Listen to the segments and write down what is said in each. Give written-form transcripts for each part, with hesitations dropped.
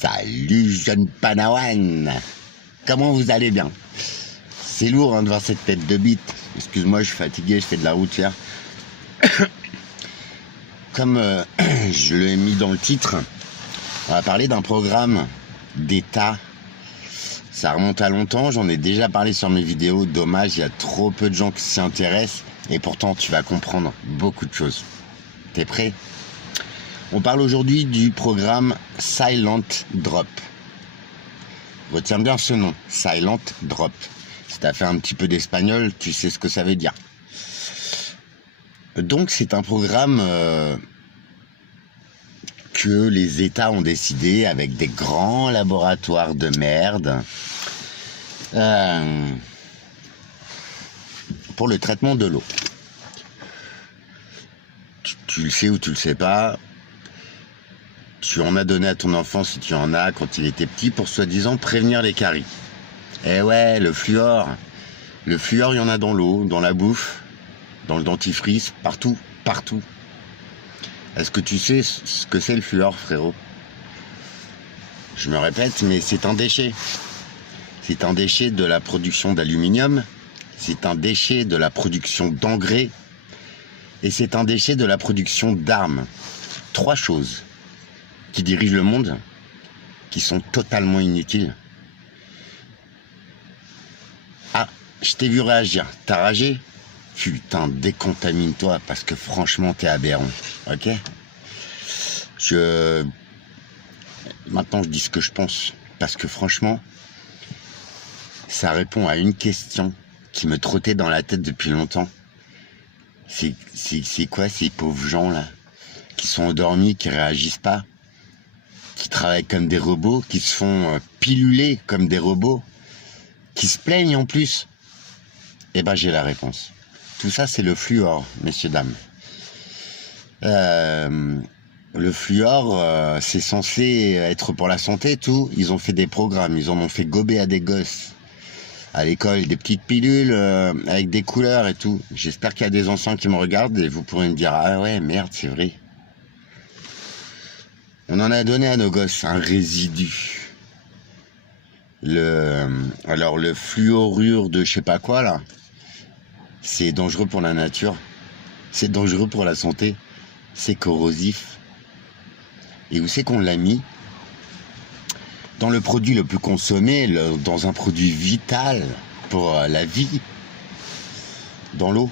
Salut jeune panawan. Comment vous allez bien? C'est lourd hein, de voir cette tête de bite. Excuse-moi, je suis fatigué, je fais de la routière. Comme je l'ai mis dans le titre, on va parler d'un programme d'État. Ça remonte à longtemps, j'en ai déjà parlé sur mes vidéos. Dommage, il y a trop peu de gens qui s'y intéressent. Et pourtant, tu vas comprendre beaucoup de choses. T'es prêt? On parle aujourd'hui du programme Silent Drop. Retiens bien ce nom, Silent Drop. Si tu as fait un petit peu d'espagnol, tu sais ce que ça veut dire. Donc c'est un programme que les États ont décidé avec des grands laboratoires de merde pour le traitement de l'eau. Tu le sais ou tu le sais pas, tu en as donné à ton enfant si tu en as quand il était petit pour soi-disant prévenir les caries. Eh ouais, le fluor. Le fluor, il y en a dans l'eau, dans la bouffe, dans le dentifrice, partout, partout. Est-ce que tu sais ce que c'est le fluor, frérot? Je me répète, mais c'est un déchet. C'est un déchet de la production d'aluminium, c'est un déchet de la production d'engrais, et c'est un déchet de la production d'armes. 3 choses qui dirigent le monde, qui sont totalement inutiles. Ah, je t'ai vu réagir. T'as ragé? Putain, décontamine-toi, parce que franchement, t'es aberrant. Ok? Maintenant, je dis ce que je pense, parce que franchement, ça répond à une question qui me trottait dans la tête depuis longtemps. C'est quoi ces pauvres gens là, qui sont endormis, qui réagissent pas, qui travaillent comme des robots, qui se font piluler comme des robots, qui se plaignent en plus? Eh ben j'ai la réponse. Tout ça c'est le fluor, messieurs dames. Le fluor, c'est censé être pour la santé, tout. Ils ont fait des programmes, ils en ont fait gober à des gosses à l'école, des petites pilules avec des couleurs et tout. J'espère qu'il y a des enfants qui me regardent et vous pourrez me dire: ah ouais, merde, c'est vrai. On en a donné à nos gosses un résidu. Alors le fluorure de je sais pas quoi là, c'est dangereux pour la nature, c'est dangereux pour la santé, c'est corrosif. Et où c'est qu'on l'a mis? Dans le produit le plus consommé, dans un produit vital pour la vie, dans l'eau.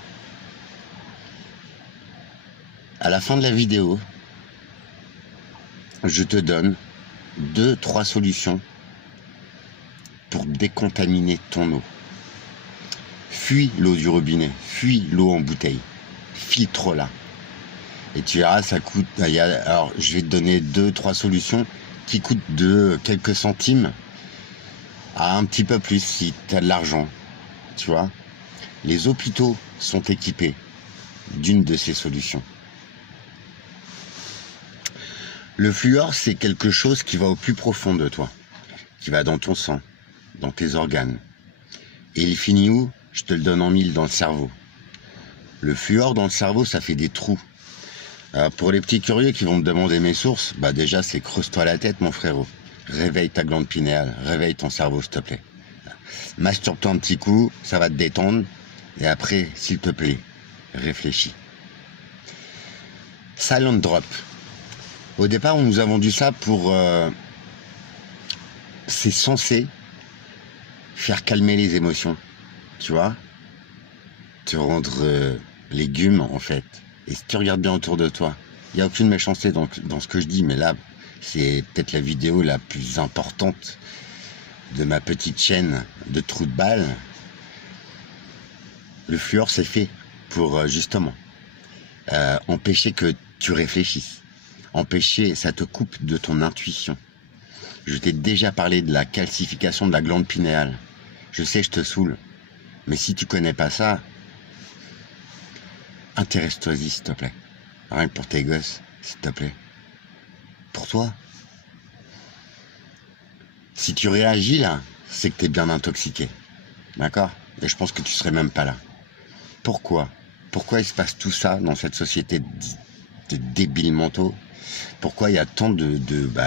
À la fin de la vidéo, je te donne 2-3 solutions pour décontaminer ton eau. Fuis l'eau du robinet, fuis l'eau en bouteille, filtre-la. Et tu verras, ça coûte... Alors, je vais te donner 2-3 solutions qui coûtent de quelques centimes à un petit peu plus si tu as de l'argent. Tu vois, les hôpitaux sont équipés d'une de ces solutions. Le fluor, c'est quelque chose qui va au plus profond de toi, qui va dans ton sang, dans tes organes. Et il finit où? Je te le donne en mille, dans le cerveau. Le fluor dans le cerveau, ça fait des trous. Pour les petits curieux qui vont me demander mes sources, bah déjà c'est creuse-toi la tête mon frérot. Réveille ta glande pinéale, réveille ton cerveau s'il te plaît. Masturbe-toi un petit coup, ça va te détendre. Et après, s'il te plaît, réfléchis. Silent Drop. Au départ, on nous a vendu ça pour... c'est censé faire calmer les émotions. Tu vois? Te rendre légume en fait. Et si tu regardes bien autour de toi, il n'y a aucune méchanceté dans ce que je dis, mais là, c'est peut-être la vidéo la plus importante de ma petite chaîne de trous de balle. Le fluor, c'est fait pour justement empêcher que tu réfléchisses. Empêcher, ça te coupe de ton intuition. Je t'ai déjà parlé de la calcification de la glande pinéale. Je sais, je te saoule. Mais si tu connais pas ça, intéresse-toi-y, s'il te plaît. Rien que pour tes gosses, s'il te plaît. Pour toi. Si tu réagis là, c'est que t'es bien intoxiqué. D'accord? Et je pense que tu serais même pas là. Pourquoi? Pourquoi il se passe tout ça dans cette société de débiles mentaux Pourquoi il y a tant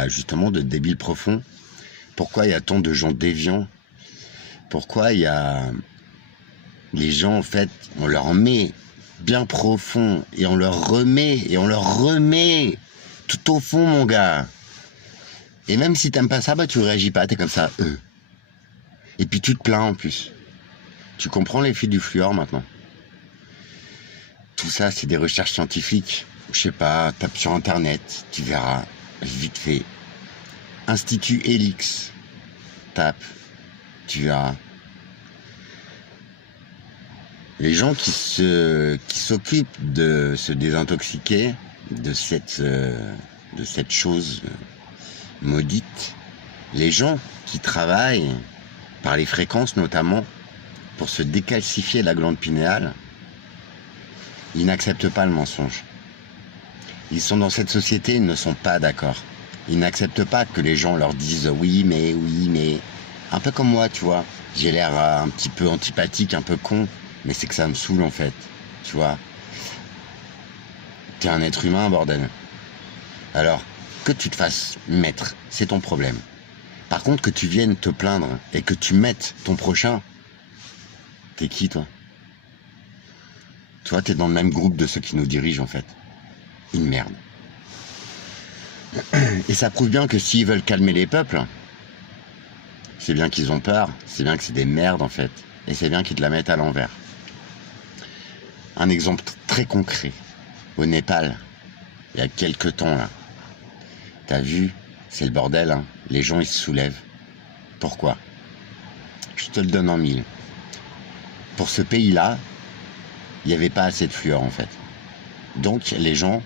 justement de débiles profonds? Pourquoi il y a tant de gens déviants? Pourquoi il y a les gens, en fait, on leur met bien profond et on leur remet tout au fond, mon gars. Et même si t'aimes pas ça, tu réagis pas, t'es comme ça. Et puis tu te plains en plus. Tu comprends l'effet du fluor maintenant. Tout ça, c'est des recherches scientifiques. Je sais pas, tape sur internet, tu verras, vite fait. Institut Helix, tape, tu verras. Les gens qui s'occupent de se désintoxiquer de cette chose maudite, les gens qui travaillent par les fréquences notamment pour se décalcifier la glande pinéale, ils n'acceptent pas le mensonge. Ils sont dans cette société, ils ne sont pas d'accord. Ils n'acceptent pas que les gens leur disent oui mais. Un peu comme moi, tu vois. J'ai l'air un petit peu antipathique, un peu con, mais c'est que ça me saoule en fait. Tu vois. T'es un être humain, bordel. Alors, que tu te fasses mettre, c'est ton problème. Par contre, que tu viennes te plaindre et que tu mettes ton prochain, t'es qui, toi? Tu vois, t'es dans le même groupe de ceux qui nous dirigent, en fait. Une merde. Et ça prouve bien que s'ils veulent calmer les peuples, c'est bien qu'ils ont peur, c'est bien que c'est des merdes, en fait. Et c'est bien qu'ils te la mettent à l'envers. Un exemple très concret. Au Népal, il y a quelques temps, là. T'as vu? C'est le bordel, hein. Les gens, ils se soulèvent. Pourquoi? Je te le donne en mille. Pour ce pays-là, il n'y avait pas assez de fluor, en fait. Donc, les gens,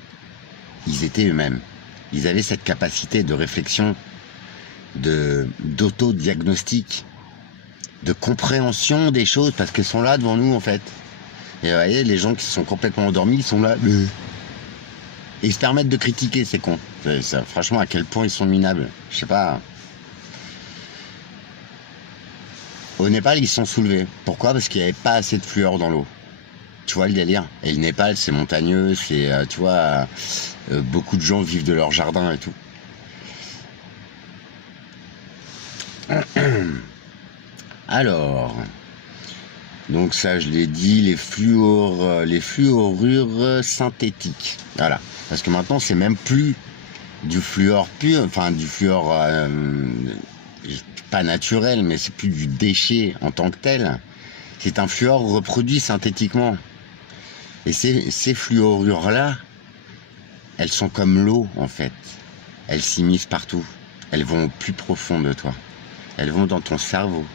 ils étaient eux-mêmes. Ils avaient cette capacité de réflexion, d'auto-diagnostic, de compréhension des choses, parce qu'elles sont là devant nous, en fait. Et vous voyez, les gens qui sont complètement endormis, ils sont là. Et ils se permettent de critiquer, c'est con. Franchement, à quel point ils sont minables. Je sais pas. Au Népal, ils se sont soulevés. Pourquoi? Parce qu'il n'y avait pas assez de fluor dans l'eau. Tu vois le délire? Et le Népal, c'est montagneux, c'est, tu vois, beaucoup de gens vivent de leur jardin et tout. Alors, donc ça, je l'ai dit, les fluorures synthétiques. Voilà. Parce que maintenant, c'est même plus du fluor pur, enfin du fluor pas naturel, mais c'est plus du déchet en tant que tel. C'est un fluor reproduit synthétiquement. Et ces fluorures-là, elles sont comme l'eau, en fait. Elles s'immiscent partout. Elles vont au plus profond de toi. Elles vont dans ton cerveau.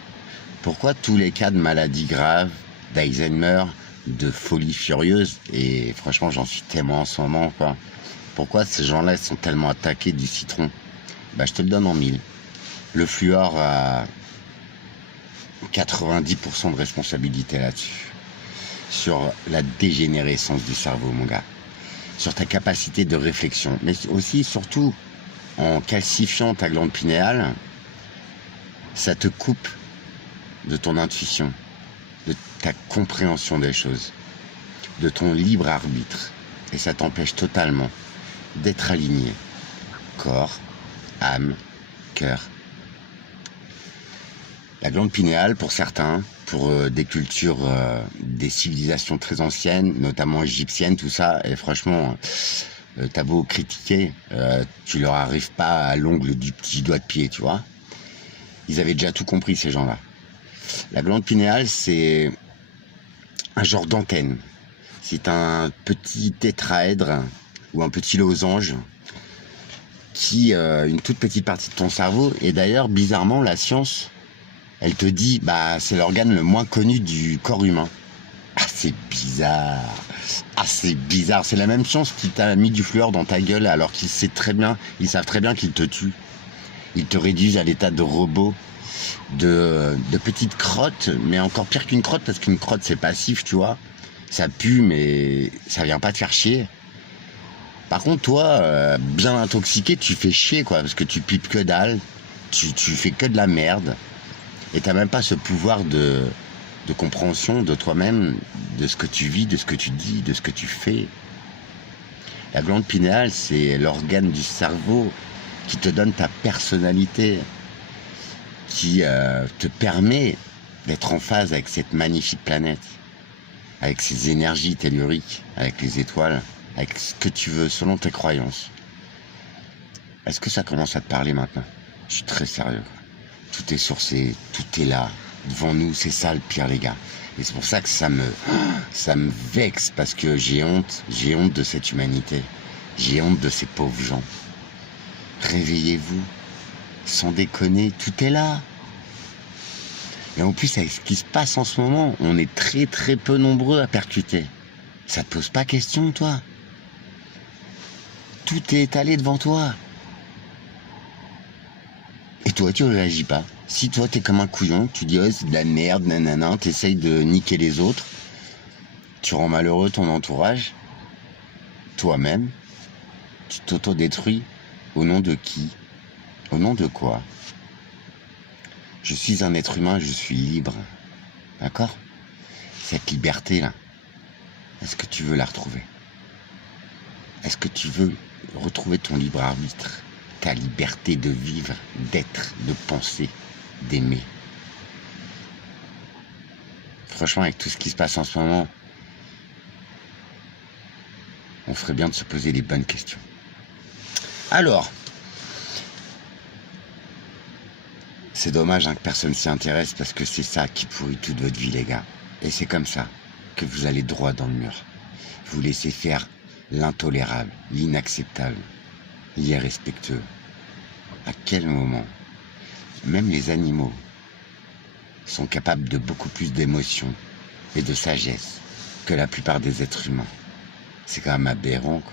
Pourquoi tous les cas de maladies graves, d'Alzheimer, de folie furieuse, et franchement, j'en suis témoin en ce moment, quoi. Pourquoi ces gens-là sont tellement attaqués du citron? Je te le donne en mille. Le fluor a 90% de responsabilité là-dessus. Sur la dégénérescence du cerveau, mon gars. Sur ta capacité de réflexion. Mais aussi, surtout, en calcifiant ta glande pinéale, ça te coupe de ton intuition, de ta compréhension des choses, de ton libre arbitre. Et ça t'empêche totalement d'être aligné. Corps, âme, cœur. La glande pinéale, pour certains, pour des cultures, des civilisations très anciennes, notamment égyptiennes, tout ça, et franchement, t'as beau critiquer, tu leur arrives pas à l'ongle du petit doigt de pied, tu vois. Ils avaient déjà tout compris, ces gens-là. La glande pinéale, c'est un genre d'antenne. C'est un petit tétraèdre ou un petit losange qui, une toute petite partie de ton cerveau, et d'ailleurs, bizarrement, la science, elle te dit, c'est l'organe le moins connu du corps humain. Ah, c'est bizarre. Ah, c'est bizarre. C'est la même science qui t'a mis du fluor dans ta gueule alors qu'ils savent très bien qu'ils te tuent. Ils te réduisent à l'état de robot, de petites crottes, mais encore pire qu'une crotte, parce qu'une crotte, c'est passif, tu vois. Ça pue, mais ça vient pas te faire chier. Par contre, toi, bien intoxiqué, tu fais chier, quoi, parce que tu pipes que dalle, tu fais que de la merde. Et t'as même pas ce pouvoir de compréhension de toi-même, de ce que tu vis, de ce que tu dis, de ce que tu fais. La glande pinéale, c'est l'organe du cerveau qui te donne ta personnalité, qui te permet d'être en phase avec cette magnifique planète, avec ses énergies telluriques, avec les étoiles, avec ce que tu veux, selon tes croyances. Est-ce que ça commence à te parler maintenant? Je suis très sérieux. Tout est sourcé, tout est là, devant nous, c'est ça le pire, les gars. Et c'est pour ça que ça me vexe, parce que j'ai honte de cette humanité. J'ai honte de ces pauvres gens. Réveillez-vous, sans déconner, tout est là. Et en plus, avec ce qui se passe en ce moment, on est très très peu nombreux à percuter. Ça te pose pas question, toi? Tout est étalé devant toi. Et toi, tu réagis pas. Si toi, t'es comme un couillon, tu dis, oh, c'est de la merde, nanana, t'essayes de niquer les autres, tu rends malheureux ton entourage, toi-même, tu t'auto-détruis, au nom de qui? Au nom de quoi? Je suis un être humain, je suis libre. D'accord? Cette liberté-là, est-ce que tu veux la retrouver? Est-ce que tu veux retrouver ton libre arbitre? Ta liberté de vivre, d'être, de penser, d'aimer. Franchement, avec tout ce qui se passe en ce moment, on ferait bien de se poser les bonnes questions. Alors, c'est dommage que personne s'y intéresse, parce que c'est ça qui pourrit toute votre vie, les gars. Et c'est comme ça que vous allez droit dans le mur. Vous laissez faire l'intolérable, l'inacceptable, l'irrespectueux. À quel moment même les animaux sont capables de beaucoup plus d'émotions et de sagesse que la plupart des êtres humains? C'est quand même aberrant, quoi.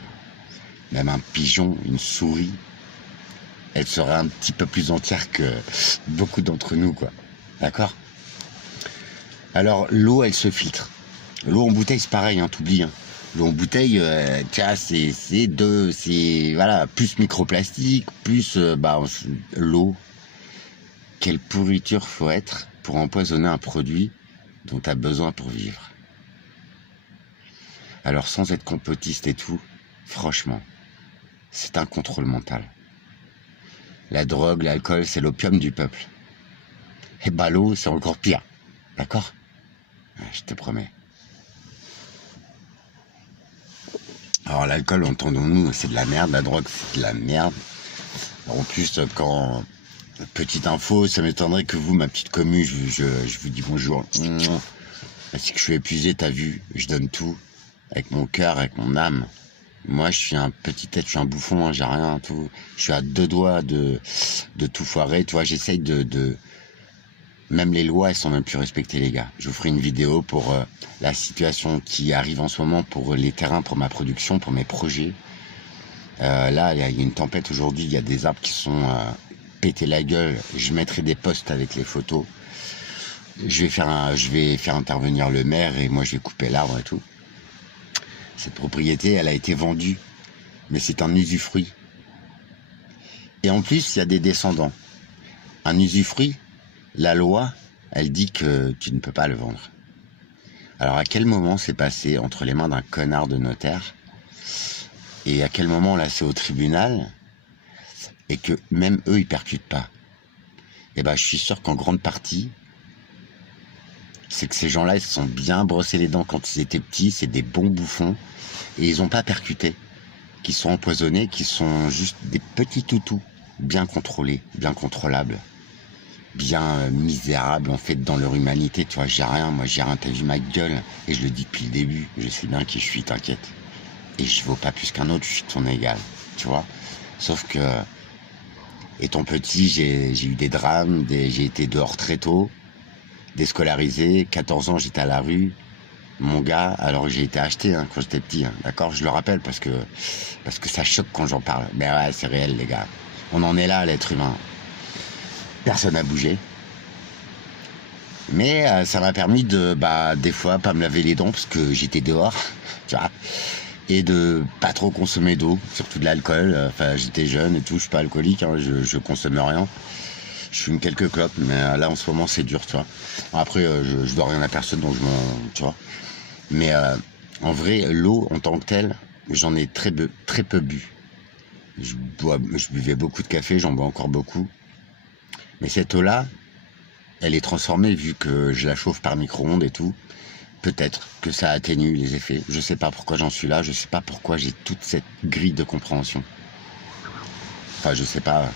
Même un pigeon, une souris, elle serait un petit peu plus entière que beaucoup d'entre nous, quoi. D'accord? Alors, l'eau, elle se filtre. L'eau en bouteille, c'est pareil, hein, t'oublies, hein. L'eau en bouteille, tiens, voilà, plus microplastique, plus l'eau. Quelle pourriture faut être pour empoisonner un produit dont tu as besoin pour vivre? Alors, sans être complotiste et tout, franchement, c'est un contrôle mental. La drogue, l'alcool, c'est l'opium du peuple. Et bah l'eau, c'est encore pire. D'accord? Je te promets. Alors l'alcool, entendons-nous, c'est de la merde. La drogue, c'est de la merde. En plus, petite info, ça m'étonnerait que vous, ma petite commu, je vous dis bonjour. Ainsi que je suis épuisé, t'as vu, je donne tout. Avec mon cœur, avec mon âme. Moi, je suis un petit tête, je suis un bouffon, hein, j'ai rien, tout. Je suis à deux doigts de tout foirer. Tu vois, j'essaye de... Même les lois, elles sont même plus respectées, les gars. Je vous ferai une vidéo pour la situation qui arrive en ce moment pour les terrains, pour ma production, pour mes projets. Là, il y a une tempête aujourd'hui, il y a des arbres qui sont pétés la gueule. Je mettrai des posts avec les photos. Je vais faire intervenir le maire et moi, je vais couper l'arbre et tout. Cette propriété, elle a été vendue, mais c'est un usufruit. Et en plus, il y a des descendants. Un usufruit, la loi, elle dit que tu ne peux pas le vendre. Alors à quel moment c'est passé entre les mains d'un connard de notaire, et à quel moment là c'est au tribunal, et que même eux ils percutent pas? Et ben je suis sûr qu'en grande partie, c'est que ces gens-là ils se sont bien brossés les dents quand ils étaient petits, c'est des bons bouffons, et ils n'ont pas percuté, qui sont empoisonnés, qui sont juste des petits toutous, bien contrôlés, bien contrôlables, bien misérables en fait dans leur humanité. Tu vois, j'ai rien, t'as vu ma gueule, et je le dis depuis le début, je sais bien qui je suis, t'inquiète, et je vaux pas plus qu'un autre, je suis ton égal, tu vois. Sauf que étant petit, j'ai eu des drames, j'ai été dehors très tôt, déscolarisé, 14 ans j'étais à la rue, mon gars, alors j'ai été acheté quand j'étais petit, d'accord, je le rappelle parce que ça choque quand j'en parle, mais ouais, c'est réel, les gars, on en est là, l'être humain. Personne n'a bougé, mais ça m'a permis de, des fois, pas me laver les dents parce que j'étais dehors, tu vois, et de pas trop consommer d'eau, surtout de l'alcool. Enfin, j'étais jeune et tout, je suis pas alcoolique, je consomme rien. Je fume quelques clopes, mais là en ce moment c'est dur, tu vois. Après, je dois rien à personne, donc tu vois. Mais en vrai, l'eau en tant que telle, j'en ai très peu bu. Je buvais beaucoup de café, j'en bois encore beaucoup. Mais cette eau-là, elle est transformée vu que je la chauffe par micro-ondes et tout. Peut-être que ça atténue les effets. Je sais pas pourquoi j'en suis là, je sais pas pourquoi j'ai toute cette grille de compréhension. Enfin, je sais pas.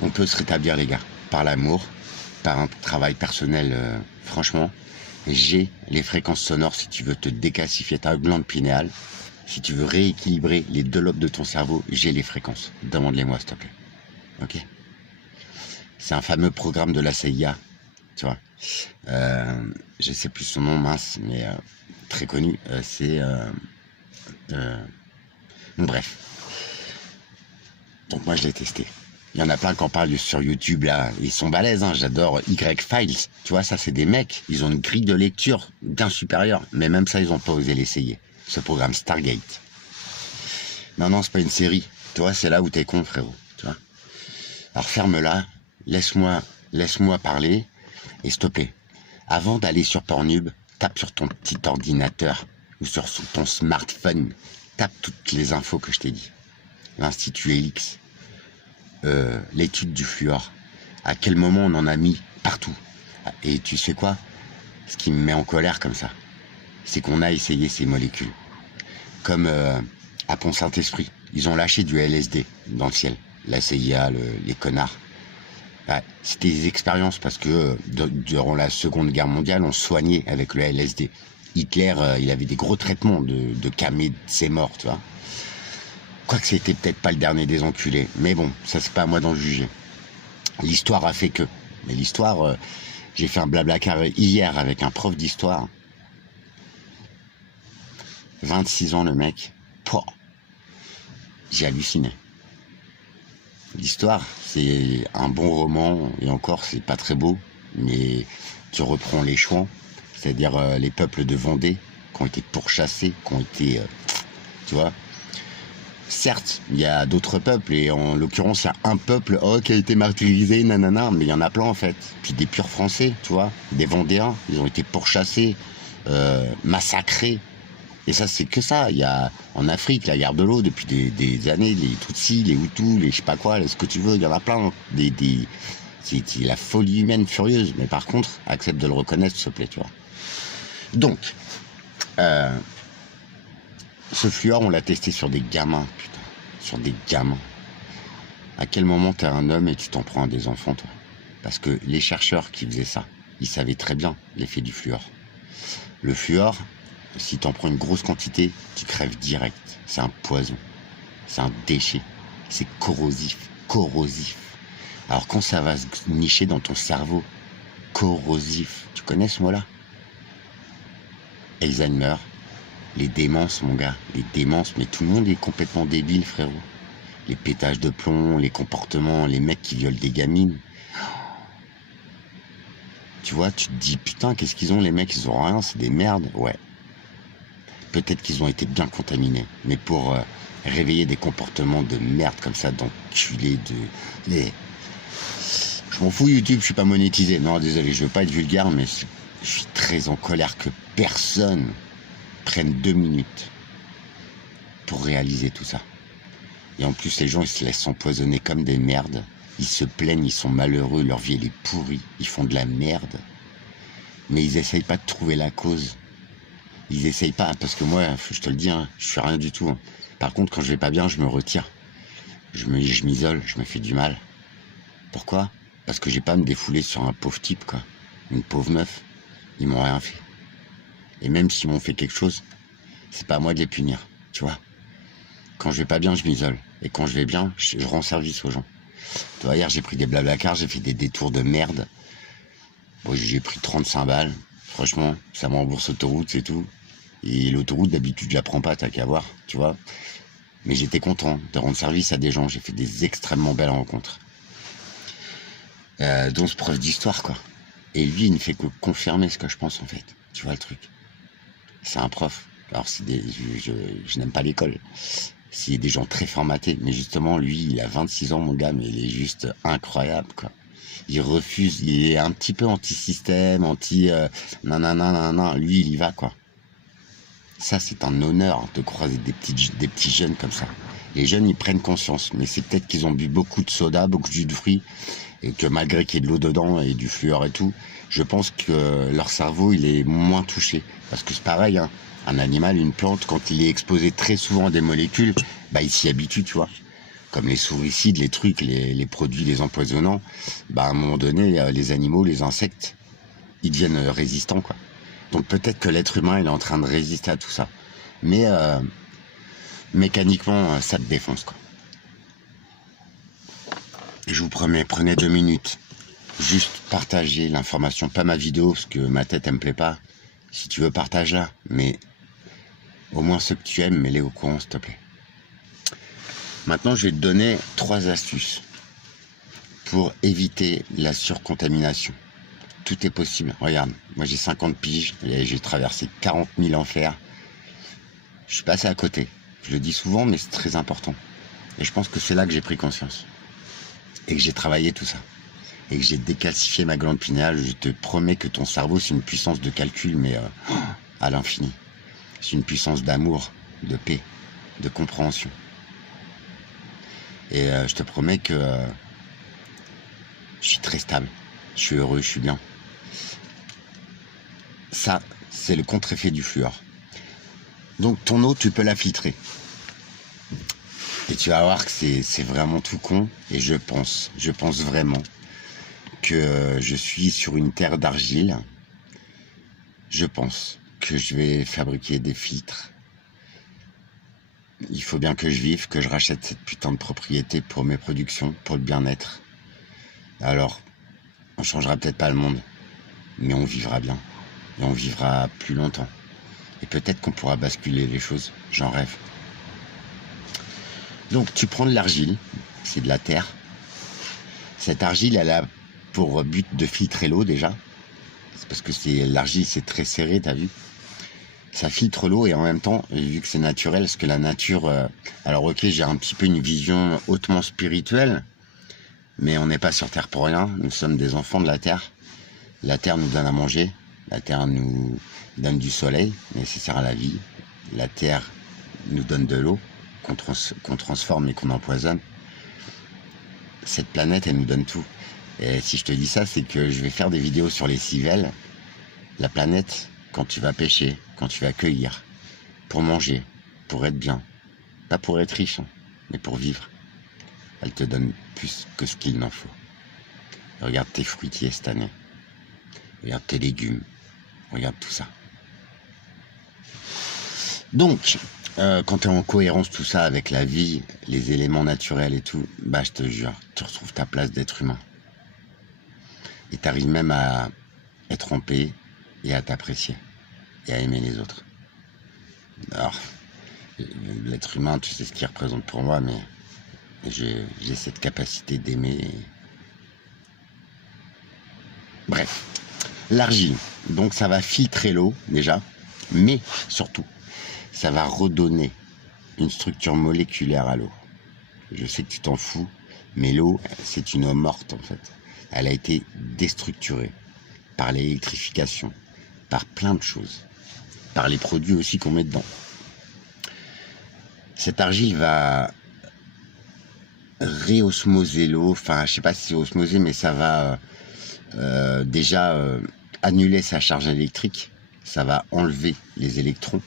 On peut se rétablir, les gars, par l'amour, par un travail personnel, franchement. J'ai les fréquences sonores si tu veux te décalcifier ta glande pinéale. Si tu veux rééquilibrer les deux lobes de ton cerveau, j'ai les fréquences. Demande-les-moi, s'il te plaît. Ok? C'est un fameux programme de la CIA, tu vois. Je sais plus son nom, mince, mais très connu. Bon, bref. Donc moi, je l'ai testé. Il y en a plein qui en parlent sur YouTube, là. Ils sont balèzes, hein. J'adore Y-Files. Tu vois, ça, c'est des mecs. Ils ont une grille de lecture bien supérieure. Mais même ça, ils n'ont pas osé l'essayer. Ce programme Stargate. Non, c'est pas une série. Tu vois, c'est là où t'es con, frérot. Tu vois. Alors, ferme-la. Laisse-moi parler. Et s'il te plaît, avant d'aller sur Pornhub, tape sur ton petit ordinateur ou sur ton smartphone. Tape toutes les infos que je t'ai dit. L'Institut Helix. L'étude du fluor. À quel moment on en a mis partout. Et tu sais quoi? Ce qui me met en colère comme ça, c'est qu'on a essayé ces molécules. Comme à Pont-Saint-Esprit, ils ont lâché du LSD dans le ciel. La CIA, les connards. Ouais, c'était des expériences parce que durant la Seconde Guerre mondiale, on soignait avec le LSD. Hitler, il avait des gros traitements de calmer ses morts, tu vois. Quoique c'était peut-être pas le dernier des enculés. Mais bon, ça c'est pas à moi d'en juger. L'histoire a fait que. Mais l'histoire, j'ai fait un blabla carré hier avec un prof d'histoire. 26 ans le mec. Pouah, j'ai halluciné. L'histoire, c'est un bon roman, et encore, c'est pas très beau, mais tu reprends les Chouans, c'est-à-dire les peuples de Vendée, qui ont été pourchassés, qui ont été, tu vois. Certes, il y a d'autres peuples, et en l'occurrence, il y a un peuple qui a été martyrisé, nanana, mais il y en a plein en fait. Puis des purs Français, tu vois, des Vendéens, ils ont été pourchassés, massacrés. Et ça, c'est que ça. Il y a en Afrique la guerre de l'eau depuis des années, les Tutsis, les Hutus, les je sais pas quoi, ce que tu veux, il y en a plein. C'est la folie humaine furieuse. Mais par contre, accepte de le reconnaître, s'il te plaît, tu vois. Donc, ce fluor, on l'a testé sur des gamins, putain. Sur des gamins. À quel moment t'es un homme et tu t'en prends à des enfants, toi? Parce que les chercheurs qui faisaient ça, ils savaient très bien l'effet du fluor. Le fluor, si t'en prends une grosse quantité, tu crèves direct. C'est un poison. C'est un déchet. C'est corrosif. Alors quand ça va se nicher dans ton cerveau, corrosif, tu connais ce mot-là? Alzheimer, les démences, mon gars, les démences, mais tout le monde est complètement débile, frérot. Les pétages de plomb, les comportements, les mecs qui violent des gamines. Tu vois, tu te dis, putain, qu'est-ce qu'ils ont, les mecs, ils ont rien, c'est des merdes. Ouais. Peut-être qu'ils ont été bien contaminés, mais pour réveiller des comportements de merde comme ça, d'enculés, Je m'en fous YouTube, je suis pas monétisé. Non, désolé, je veux pas être vulgaire, mais je suis très en colère que personne prenne 2 minutes pour réaliser tout ça. Et en plus, les gens, ils se laissent empoisonner comme des merdes. Ils se plaignent, ils sont malheureux, leur vie, elle est pourrie. Ils font de la merde. Mais ils essayent pas de trouver la cause. Ils essayent pas, parce que moi, je te le dis, hein, je suis rien du tout. Hein. Par contre, quand je vais pas bien, je me retire. Je m'isole, je me fais du mal. Pourquoi? Parce que j'ai pas à me défouler sur un pauvre type, quoi. Une pauvre meuf. Ils m'ont rien fait. Et même s'ils m'ont fait quelque chose, c'est pas à moi de les punir, tu vois. Quand je vais pas bien, je m'isole. Et quand je vais bien, je rends service aux gens. Tu vois, hier, j'ai pris des blablacar, j'ai fait des détours de merde. Bon, j'ai pris 35 balles. Franchement, ça me rembourse l'autoroute, c'est tout. Et l'autoroute, d'habitude, je la prends pas, t'as qu'à voir, tu vois. Mais j'étais content de rendre service à des gens. J'ai fait des extrêmement belles rencontres. Dont ce prof d'histoire, quoi. Et lui, il ne fait que confirmer ce que je pense, en fait. Tu vois le truc. C'est un prof. Alors, je n'aime pas l'école. C'est des gens très formatés. Mais justement, lui, il a 26 ans, mon gars, mais il est juste incroyable, quoi. Il refuse, il est un petit peu anti-système, nanana. Lui, il y va, quoi. Ça, c'est un honneur de croiser des petits jeunes comme ça. Les jeunes, ils prennent conscience, mais c'est peut-être qu'ils ont bu beaucoup de soda, beaucoup de jus de fruits, et que malgré qu'il y ait de l'eau dedans et du fluor et tout, je pense que leur cerveau, il est moins touché. Parce que c'est pareil, hein, un animal, une plante, quand il est exposé très souvent à des molécules, bah, il s'y habitue, tu vois. Comme les souricides, les trucs, les produits, les empoisonnants, bah, à un moment donné, les animaux, les insectes, ils deviennent résistants, quoi. Donc peut-être que l'être humain, il est en train de résister à tout ça. Mais mécaniquement, ça te défonce, quoi. Et je vous promets, prenez 2 minutes. Juste partager l'information, pas ma vidéo, parce que ma tête, elle me plaît pas. Si tu veux, partage-la. Mais au moins ceux que tu aimes, mets-les au courant, s'il te plaît. Maintenant, je vais te donner 3 astuces pour éviter la surcontamination. Tout est possible. Regarde, moi j'ai 50 piges, et j'ai traversé 40 000 enfers. Je suis passé à côté. Je le dis souvent, mais c'est très important. Et je pense que c'est là que j'ai pris conscience. Et que j'ai travaillé tout ça. Et que j'ai décalcifié ma glande pinéale. Je te promets que ton cerveau, c'est une puissance de calcul, mais à l'infini. C'est une puissance d'amour, de paix, de compréhension. Et je te promets que je suis très stable. Je suis heureux, je suis bien. Ça, c'est le contre-effet du fluor. Donc ton eau, tu peux la filtrer. Et tu vas voir que c'est vraiment tout con. Et je pense vraiment que je suis sur une terre d'argile. Je pense que je vais fabriquer des filtres. Il faut bien que je vive, que je rachète cette putain de propriété pour mes productions, pour le bien-être. Alors, on changera peut-être pas le monde, mais on vivra bien. Et on vivra plus longtemps. Et peut-être qu'on pourra basculer les choses. J'en rêve. Donc, tu prends de l'argile. C'est de la terre. Cette argile, elle a pour but de filtrer l'eau, déjà. C'est parce que l'argile, c'est très serré, t'as vu? Ça filtre l'eau et en même temps, vu que c'est naturel, parce que la nature... alors, ok, j'ai un petit peu une vision hautement spirituelle, mais on n'est pas sur Terre pour rien. Nous sommes des enfants de la Terre. La Terre nous donne à manger. La Terre nous donne du soleil, nécessaire à la vie. La Terre nous donne de l'eau, qu'on transforme et qu'on empoisonne. Cette planète, elle nous donne tout. Et si je te dis ça, c'est que je vais faire des vidéos sur les civelles. La planète, quand tu vas pêcher, quand tu vas cueillir, pour manger, pour être bien, pas pour être riche, hein, mais pour vivre, elle te donne plus que ce qu'il n'en faut. Regarde tes fruitiers cette année. Regarde tes légumes. Regarde tout ça. Donc, quand tu es en cohérence tout ça avec la vie, les éléments naturels et tout, bah je te jure, tu retrouves ta place d'être humain. Et tu arrives même à être en paix et à t'apprécier et à aimer les autres. Alors, l'être humain, tu sais ce qu'il représente pour moi, mais j'ai cette capacité d'aimer. Bref, l'argile, donc ça va filtrer l'eau déjà, mais surtout, ça va redonner une structure moléculaire à l'eau. Je sais que tu t'en fous, mais l'eau, c'est une eau morte en fait. Elle a été déstructurée par l'électrification, par plein de choses, par les produits aussi qu'on met dedans. Cette argile va réosmoser l'eau, enfin je sais pas si c'est osmoser, mais ça va déjà annuler sa charge électrique, ça va enlever les électrons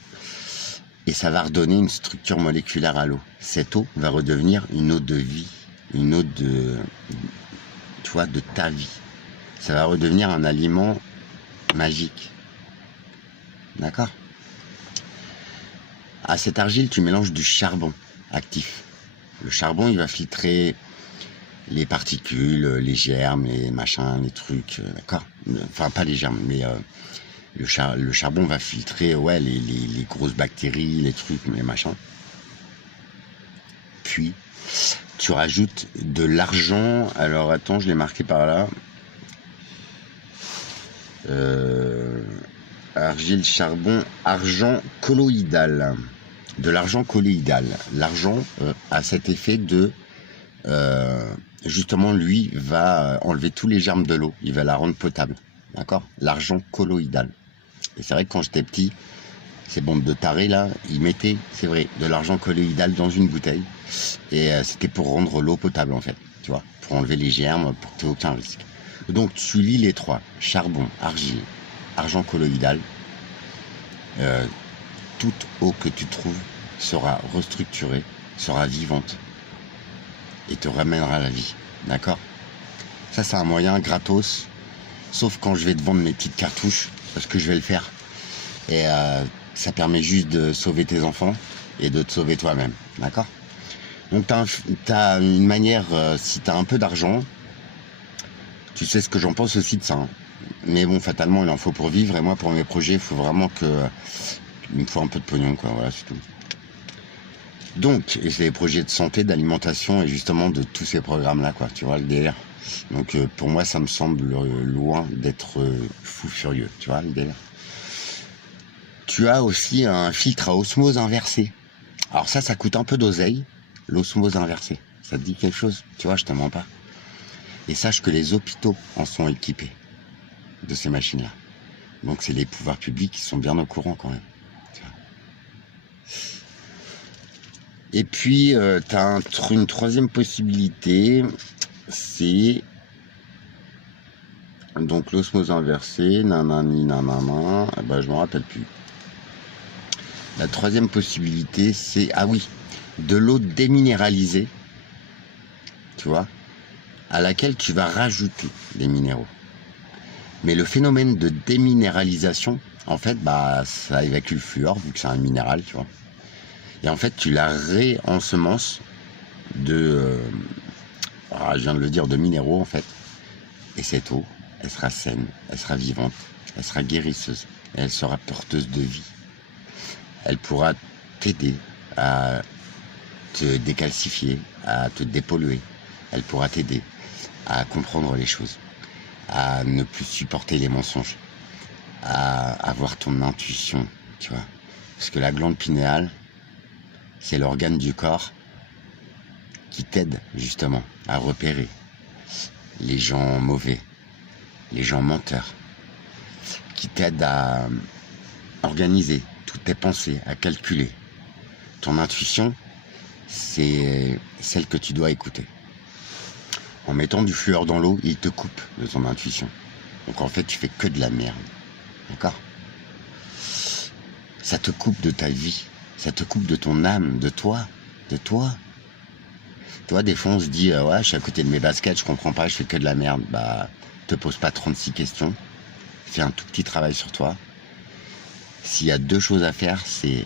et ça va redonner une structure moléculaire à l'eau. Cette eau va redevenir une eau de vie, une eau de, tu vois, de ta vie. Ça va redevenir un aliment magique. D'accord? À cette argile, tu mélanges du charbon actif. Le charbon, il va filtrer les particules, les germes, les machins, les trucs, d'accord? Enfin, pas les germes, mais le charbon va filtrer, ouais, les grosses bactéries, les trucs, les machins. Puis, tu rajoutes de l'argent. Alors, attends, je l'ai marqué par là. Argile, charbon, argent colloïdal. De l'argent colloïdal. L'argent a cet effet de... justement, lui, va enlever tous les germes de l'eau. Il va la rendre potable. D'accord? L'argent colloïdal. Et c'est vrai que quand j'étais petit, ces bandes de tarés là, ils mettaient, c'est vrai, de l'argent colloïdal dans une bouteille. Et c'était pour rendre l'eau potable en fait, tu vois, pour enlever les germes, pour que tu n'aies aucun risque. Donc tu lis les trois, charbon, argile, argent colloïdal. Toute eau que tu trouves sera restructurée, sera vivante et te ramènera à la vie, d'accord? Ça c'est un moyen gratos, sauf quand je vais te vendre mes petites cartouches, parce que je vais le faire. Et ça permet juste de sauver tes enfants et de te sauver toi-même, d'accord? Donc t'as une manière, si t'as un peu d'argent, tu sais ce que j'en pense aussi de ça, hein. Mais bon, fatalement, il en faut pour vivre, et moi, pour mes projets, il faut vraiment il me faut un peu de pognon, quoi, voilà, c'est tout. Donc, et c'est les projets de santé, d'alimentation, et justement de tous ces programmes-là, quoi, tu vois, le délire. Donc, pour moi, ça me semble loin d'être fou furieux, tu vois, le délire. Tu as aussi un filtre à osmose inversée. Alors ça coûte un peu d'oseille, l'osmose inversée. Ça te dit quelque chose? Tu vois, je te mens pas. Et sache que les hôpitaux en sont équipés de ces machines-là. Donc c'est les pouvoirs publics qui sont bien au courant quand même. Et puis, tu as une troisième possibilité, c'est donc l'osmose inversée, nanani, nanana, je me rappelle plus. La troisième possibilité, c'est, ah oui, de l'eau déminéralisée, tu vois, à laquelle tu vas rajouter des minéraux. Mais le phénomène de déminéralisation, en fait, ça évacue le fluor, vu que c'est un minéral, tu vois. Et en fait, tu la réensemences je viens de le dire, de minéraux, en fait. Et cette eau, elle sera saine, elle sera vivante, elle sera guérisseuse, et elle sera porteuse de vie. Elle pourra t'aider à te décalcifier, à te dépolluer. Elle pourra t'aider à comprendre les choses, à ne plus supporter les mensonges, à avoir ton intuition, tu vois. Parce que la glande pinéale, c'est l'organe du corps qui t'aide justement à repérer les gens mauvais, les gens menteurs, qui t'aide à organiser toutes tes pensées, à calculer. Ton intuition, c'est celle que tu dois écouter. En mettant du fluor dans l'eau, il te coupe de ton intuition. Donc en fait, tu fais que de la merde. D'accord? Ça te coupe de ta vie. Ça te coupe de ton âme, de toi. De toi. Toi, des fois, on se dit, ouais, je suis à côté de mes baskets, je comprends pas, je fais que de la merde. Te pose pas 36 questions. Fais un tout petit travail sur toi. S'il y a deux choses à faire, c'est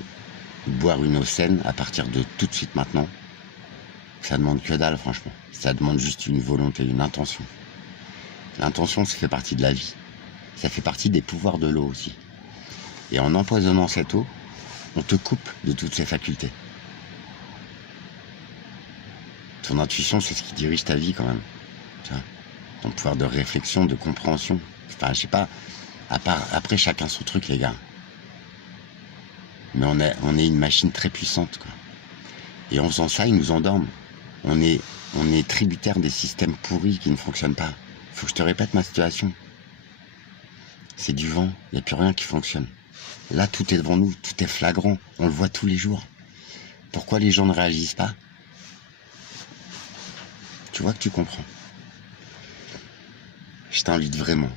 boire une eau saine à partir de tout de suite maintenant. Ça demande que dalle, franchement. Ça demande juste une volonté, une intention. L'intention, ça fait partie de la vie. Ça fait partie des pouvoirs de l'eau aussi. Et en empoisonnant cette eau, on te coupe de toutes ces facultés. Ton intuition, c'est ce qui dirige ta vie quand même. Tu vois, ton pouvoir de réflexion, de compréhension. Enfin, je sais pas. Après, chacun son truc, les gars. Mais on est une machine très puissante, quoi. Et en faisant ça, ils nous endorment. On est tributaire des systèmes pourris qui ne fonctionnent pas. Faut que je te répète ma situation. C'est du vent, il n'y a plus rien qui fonctionne. Là, tout est devant nous, tout est flagrant, on le voit tous les jours. Pourquoi les gens ne réagissent pas? Tu vois que tu comprends. Je t'invite vraiment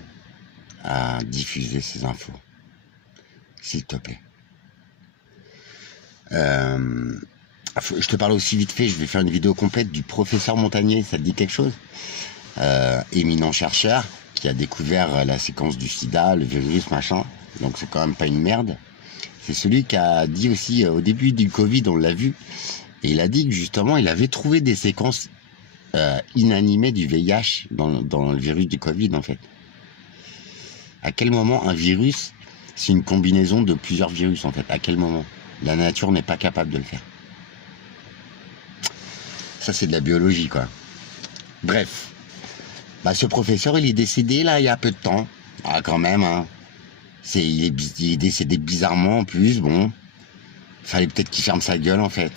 à diffuser ces infos, s'il te plaît. Je te parle aussi vite fait, je vais faire une vidéo complète du professeur Montagnier, ça te dit quelque chose? Éminent chercheur qui a découvert la séquence du sida, le virus, machin, donc c'est quand même pas une merde. C'est celui qui a dit aussi, au début du Covid, on l'a vu, et il a dit que justement, il avait trouvé des séquences inanimées du VIH dans le virus du Covid, en fait. À quel moment un virus, c'est une combinaison de plusieurs virus, en fait? À quel moment? La nature n'est pas capable de le faire. Ça, c'est de la biologie, quoi. Bref. Ce professeur, il est décédé, là, il y a peu de temps. Ah, quand même, hein. Il est décédé bizarrement, en plus, bon. Fallait peut-être qu'il ferme sa gueule, en fait.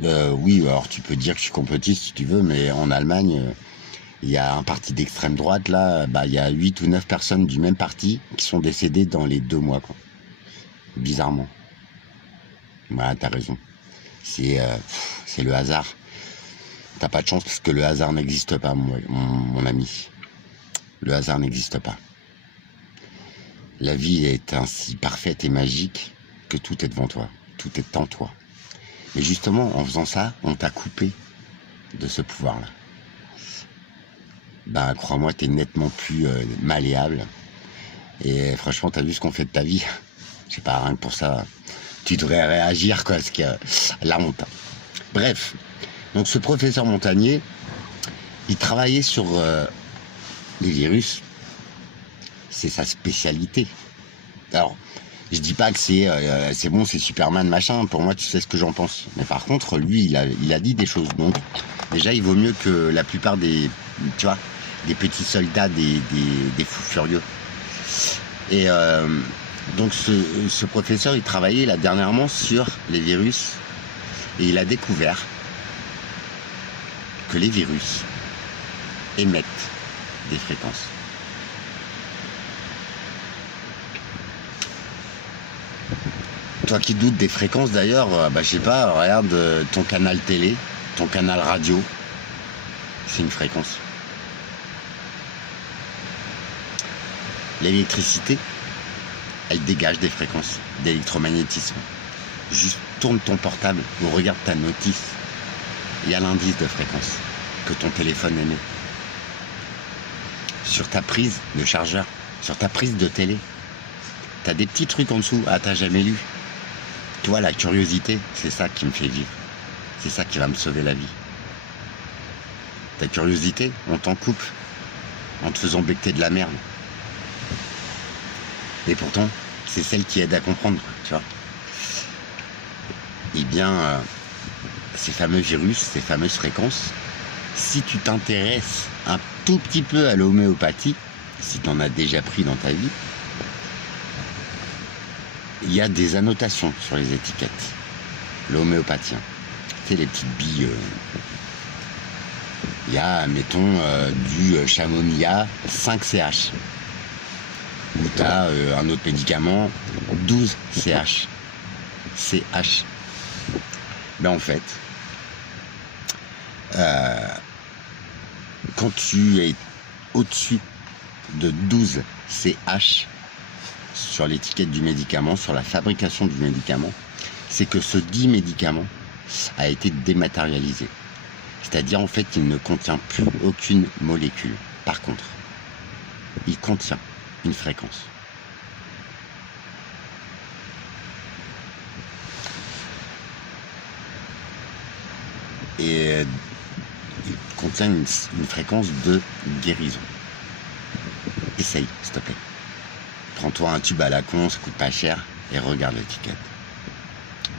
Oui, alors tu peux dire que je suis complotiste, si tu veux, mais en Allemagne, il y a un parti d'extrême droite, là, il y a 8 ou 9 personnes du même parti qui sont décédées dans les 2 mois, quoi. bizarrement. Voilà, t'as raison. C'est le hasard. T'as pas de chance parce que le hasard n'existe pas, mon ami. Le hasard n'existe pas. La vie est ainsi parfaite et magique que tout est devant toi. Tout est en toi. Mais justement, en faisant ça, on t'a coupé de ce pouvoir-là. Ben, crois-moi, t'es nettement plus malléable. Et franchement, t'as vu ce qu'on fait de ta vie? Je sais pas, rien que pour ça, tu devrais réagir, quoi, parce que la honte. Bref, donc ce professeur Montagnier, il travaillait sur les virus. C'est sa spécialité. Alors, je dis pas que c'est bon, c'est Superman, machin. Pour moi, tu sais ce que j'en pense. Mais par contre, lui, il a dit des choses. Donc, déjà, il vaut mieux que la plupart des, tu vois, des petits soldats, des fous furieux. Et donc, ce professeur, il travaillait là dernièrement sur les virus. Et il a découvert que les virus émettent des fréquences. Toi qui doutes des fréquences d'ailleurs, je sais pas, regarde ton canal télé, ton canal radio, c'est une fréquence. L'électricité, elle dégage des fréquences d'électromagnétisme. Juste tourne ton portable ou regarde ta notice, il y a l'indice de fréquence que ton téléphone émet. Sur ta prise de chargeur, sur ta prise de télé, t'as des petits trucs en dessous, ah t'as jamais lu. Toi, la curiosité, c'est ça qui me fait vivre. C'est ça qui va me sauver la vie. Ta curiosité, on t'en coupe en te faisant becter de la merde. Et pourtant, c'est celle qui aide à comprendre, tu vois. Eh bien, ces fameux virus, ces fameuses fréquences, si tu t'intéresses un tout petit peu à l'homéopathie, si tu en as déjà pris dans ta vie, il y a des annotations sur les étiquettes. L'homéopathie, c'est les petites billes. Il y a, mettons, du chamomilla 5 CH. Ou tu as un autre médicament 12 CH. CH. Ben en fait, quand tu es au-dessus de 12 CH sur l'étiquette du médicament, sur la fabrication du médicament, c'est que ce dit médicament a été dématérialisé. C'est-à-dire en fait qu'il ne contient plus aucune molécule. Par contre, il contient une fréquence. Et il contient une fréquence de guérison. Essaye, s'il te plaît. Prends-toi un tube à la con, ça coûte pas cher, et regarde l'étiquette.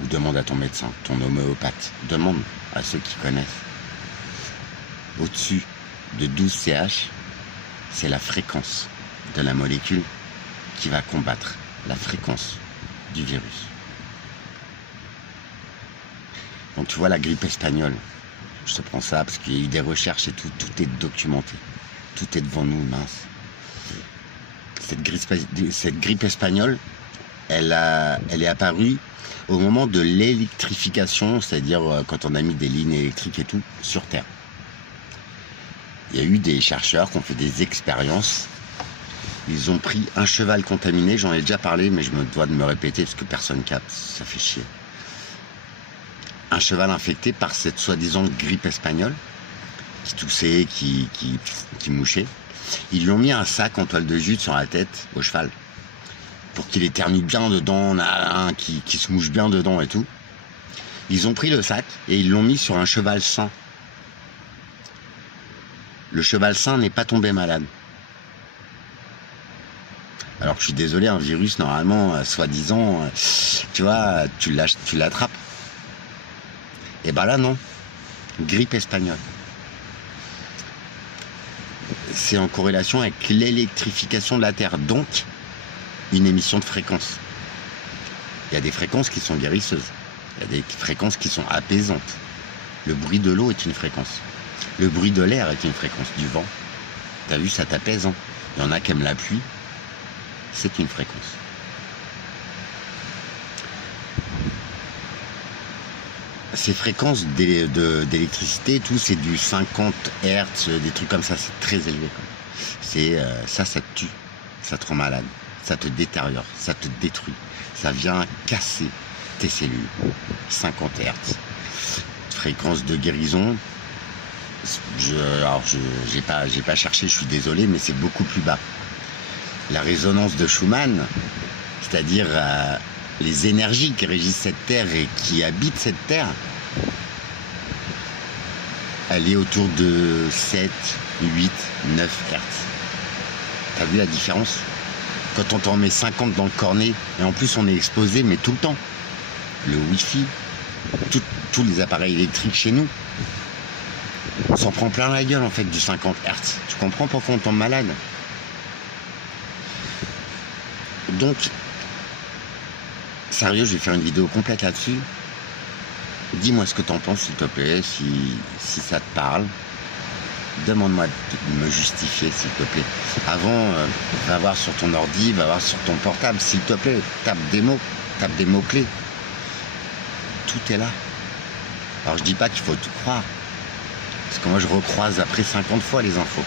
Ou demande à ton médecin, ton homéopathe. Demande à ceux qui connaissent. Au-dessus de 12 CH, c'est la fréquence de la molécule qui va combattre la fréquence du virus. Donc tu vois la grippe espagnole, je te prends ça parce qu'il y a eu des recherches et tout est documenté. Tout est devant nous, mince. Cette grippe espagnole, elle est apparue au moment de l'électrification, c'est-à-dire quand on a mis des lignes électriques et tout, sur Terre. Il y a eu des chercheurs qui ont fait des expériences. Ils ont pris un cheval contaminé, j'en ai déjà parlé, mais je me dois de me répéter parce que personne capte, ça fait chier. Un cheval infecté par cette soi-disant grippe espagnole, qui toussait, qui mouchait. Ils lui ont mis un sac en toile de jute sur la tête au cheval, pour qu'il éternue bien dedans, qui se mouche bien dedans et tout. Ils ont pris le sac et ils l'ont mis sur un cheval sain. Le cheval sain n'est pas tombé malade. Alors que je suis désolé, un virus, normalement, soi-disant, tu vois, tu l'attrapes. Et ben là, non. Grippe espagnole. C'est en corrélation avec l'électrification de la Terre. Donc, une émission de fréquences. Il y a des fréquences qui sont guérisseuses. Il y a des fréquences qui sont apaisantes. Le bruit de l'eau est une fréquence. Le bruit de l'air est une fréquence. Du vent. T'as vu, ça t'apaise. Il y en a qui aiment la pluie. C'est une fréquence. ces fréquences d'électricité, tout, c'est du 50 Hertz, des trucs comme ça, c'est très élevé. C'est ça te tue, ça te rend malade, ça te détériore, ça te détruit, ça vient casser tes cellules. 50 Hertz, fréquence de guérison. J'ai pas cherché, je suis désolé, mais c'est beaucoup plus bas. La résonance de Schumann, c'est-à-dire les énergies qui régissent cette terre et qui habitent cette terre, elle est autour de 7, 8, 9 Hertz. T'as vu la différence? Quand on t'en met 50 dans le cornet, et en plus on est exposé, mais tout le temps. Le Wi-Fi, tous les appareils électriques chez nous, on s'en prend plein la gueule en fait du 50 Hertz. Tu comprends pourquoi on tombe malade? Donc, sérieux, je vais faire une vidéo complète là-dessus. Dis-moi ce que t'en penses, s'il te plaît, si ça te parle. Demande-moi de me justifier, s'il te plaît. Avant, va voir sur ton ordi, va voir sur ton portable, s'il te plaît. Tape des mots-clés. Tout est là. Alors, je dis pas qu'il faut tout croire. Parce que moi, je recroise après 50 fois les infos.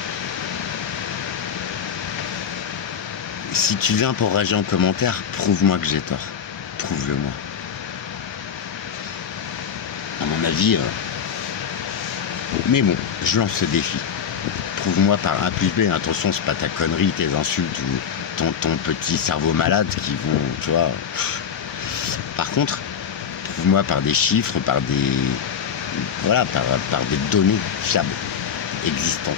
Si tu viens pour réagir en commentaire, prouve-moi que j'ai tort. Prouve-le-moi. À mon avis, mais bon, je lance ce défi. Prouve-moi par A plus B. Attention, c'est pas ta connerie, tes insultes ou ton petit cerveau malade qui vont, tu vois. Par contre, prouve-moi par des chiffres, par des, voilà, par des données fiables, existantes.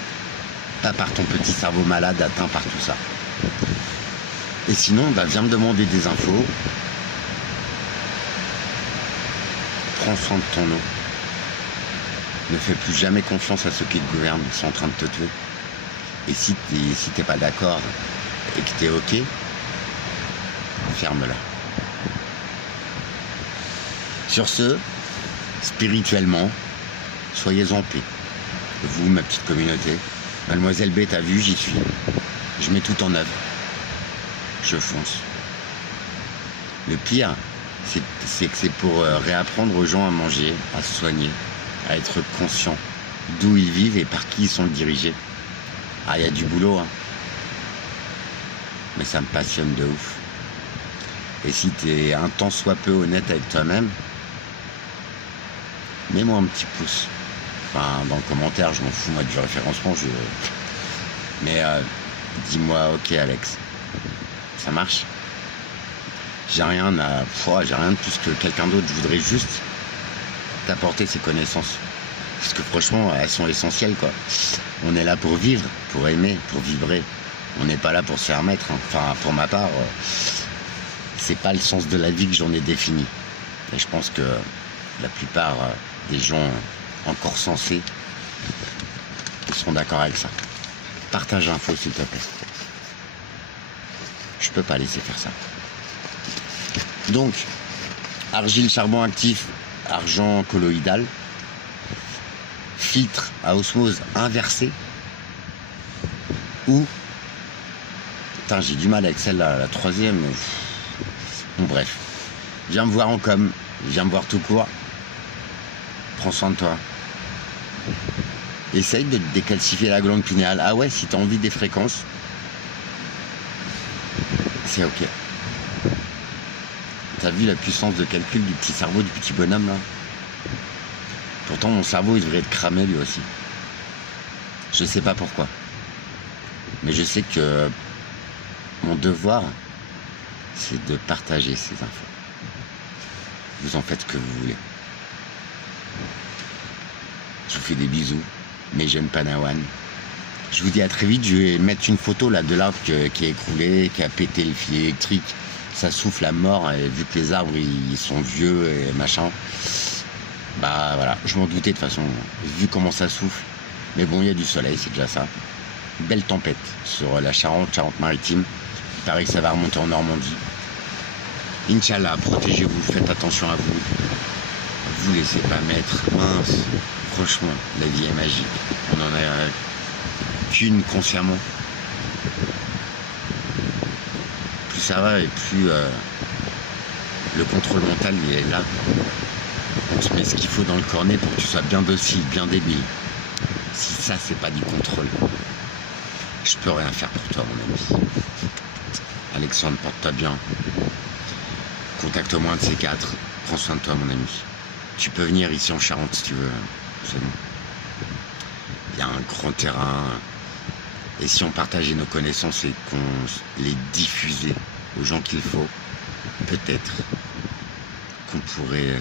Pas par ton petit cerveau malade atteint par tout ça. Et sinon, viens me demander des infos. Prends soin de ton eau. Ne fais plus jamais confiance à ceux qui te gouvernent, ils sont en train de te tuer. Et si t'es pas d'accord et que t'es ok, ferme-la. Sur ce, spirituellement, soyez en paix. Vous, ma petite communauté. Mademoiselle B, t'as vu, j'y suis. Je mets tout en œuvre. Je fonce. Le pire, c'est que c'est pour réapprendre aux gens à manger, à se soigner, à être conscients d'où ils vivent et par qui ils sont dirigés. Ah, il y a du boulot, hein. Mais ça me passionne de ouf. Et si t'es un tant soit peu honnête avec toi-même, mets-moi un petit pouce. Enfin, dans le commentaire, je m'en fous, moi, du référencement, mais dis-moi, ok, Alex, ça marche? J'ai rien de plus que quelqu'un d'autre. Je voudrais juste t'apporter ces connaissances. Parce que franchement, elles sont essentielles, quoi. On est là pour vivre, pour aimer, pour vibrer. On n'est pas là pour se faire mettre. Hein. Enfin, pour ma part, c'est pas le sens de la vie que j'en ai défini. Et je pense que la plupart des gens encore sensés seront d'accord avec ça. Partage l'info, s'il te plaît. Je peux pas laisser faire ça. Donc, argile, charbon actif, argent colloïdal, filtre à osmose inversée, ou, putain, j'ai du mal avec celle-là, la troisième, bon bref, viens me voir en com, viens me voir tout court, prends soin de toi, essaye de décalcifier la glande pinéale. Ah ouais, si t'as envie des fréquences, c'est ok. T'as vu la puissance de calcul du petit cerveau du petit bonhomme là? Pourtant mon cerveau il devrait être cramé lui aussi. Je sais pas pourquoi. Mais je sais que mon devoir c'est de partager ces infos. Vous en faites ce que vous voulez. Je vous fais des bisous, mes jeunes Padawan. Je vous dis à très vite, je vais mettre une photo là de l'arbre qui est écroulé, qui a pété le fil électrique. Ça souffle à mort, et vu que les arbres ils sont vieux et machin, bah voilà, je m'en doutais de toute façon, vu comment ça souffle. Mais bon, il y a du soleil, c'est déjà ça. Belle tempête sur la Charente-Maritime. Il paraît que ça va remonter en Normandie. Inch'Allah, protégez-vous, faites attention à vous. Vous laissez pas mettre, mince. Franchement, la vie est magique. On en a qu'une consciemment. Plus ça va et plus le contrôle mental il est là. On te met ce qu'il faut dans le cornet pour que tu sois bien docile, bien débile. Si ça, c'est pas du contrôle, je peux rien faire pour toi, mon ami. Alexandre, porte-toi bien. Contacte-moi un de ces quatre. Prends soin de toi, mon ami. Tu peux venir ici en Charente si tu veux. C'est bon. Il y a un grand terrain. Et si on partageait nos connaissances et qu'on les diffusait aux gens qu'il faut, peut-être qu'on pourrait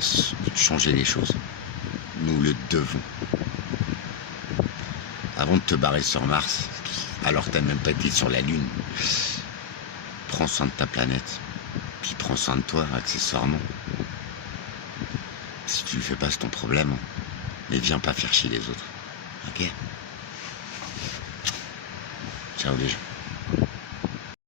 changer les choses. Nous le devons. Avant de te barrer sur Mars, alors que t'as même pas été sur la Lune, prends soin de ta planète. Puis prends soin de toi, accessoirement. Si tu le fais pas, c'est ton problème. Mais viens pas faire chier les autres. Ok? Ciao les gens.